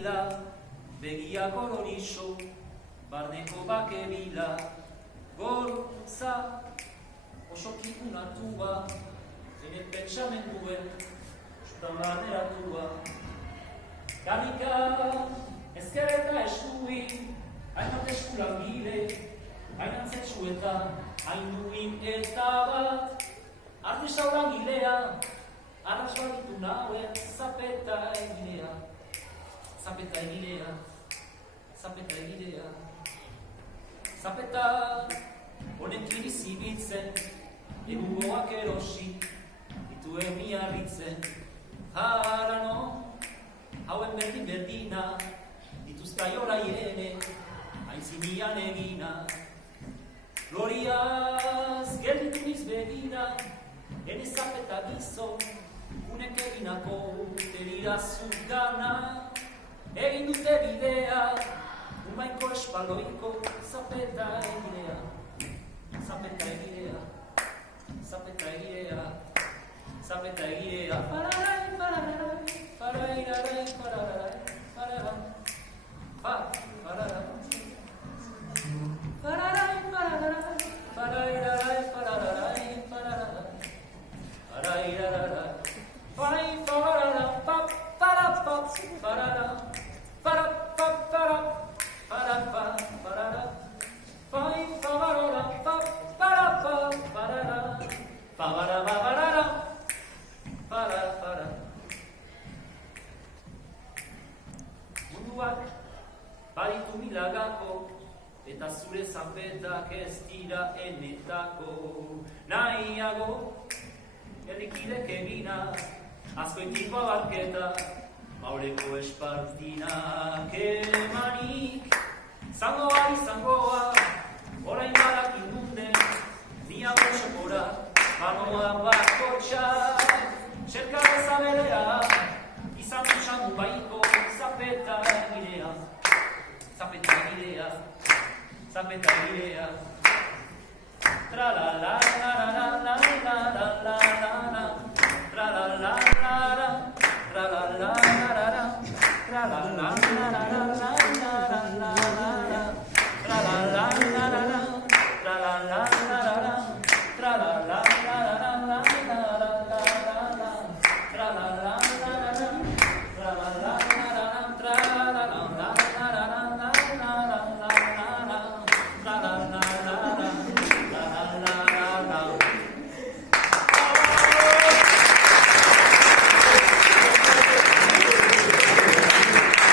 bila, begiak ororiso, barneko bake bila, gorputza, osoki unatua, ene pentsamenduen, sutan barneratua. Kanika, ezkerreta eskuin, hainat eskulan gile, hainat zetsu eta hainduin eta bat, ardi sauran gilea, arras baditu nauen, zapeta egilea, zapeta egilea, zapeta egilea. Zapeta honekin izibitzen, egungoak erosi, dituen miarritzen, harano, hauen berdina, dituzta joraiene, aintzinian egina. Gloriaz gelditu niz begira, ene zapeta gizon, unek eginako terira zugana, egin dute bidea, umaiko espaloiko zapeta egilea, zapeta egilea, zapeta egilea, zapeta egilea, fararai, fararai, farairai, fararai, fararai, fararai, fararai, fararai, farairai, fararai, fararai, farairai, farai, farara, pap, parapap, farara, parapap, parap, parapap, parara, fai, farara, pap, parapap, parara, farara, farara, farara. Munduak baditu milagako, eta zure zapetak ez dira enetako. Nahiago, herrikidek egina, azkoitiko abarketa, maureko espartinak emanik. Zangoa, orain barak indunden, nia bortxokora, banoa bakotxak, xerkara zabelea, izan duxangu baiko, zapeta egilea, zapeta egilea, zapeta egilea. Tra-la-la, la-la-la, la-la-la, la-la-la, tra-la-la, la-la, tra-la-la, la-la-la, tra-la-la, la-la.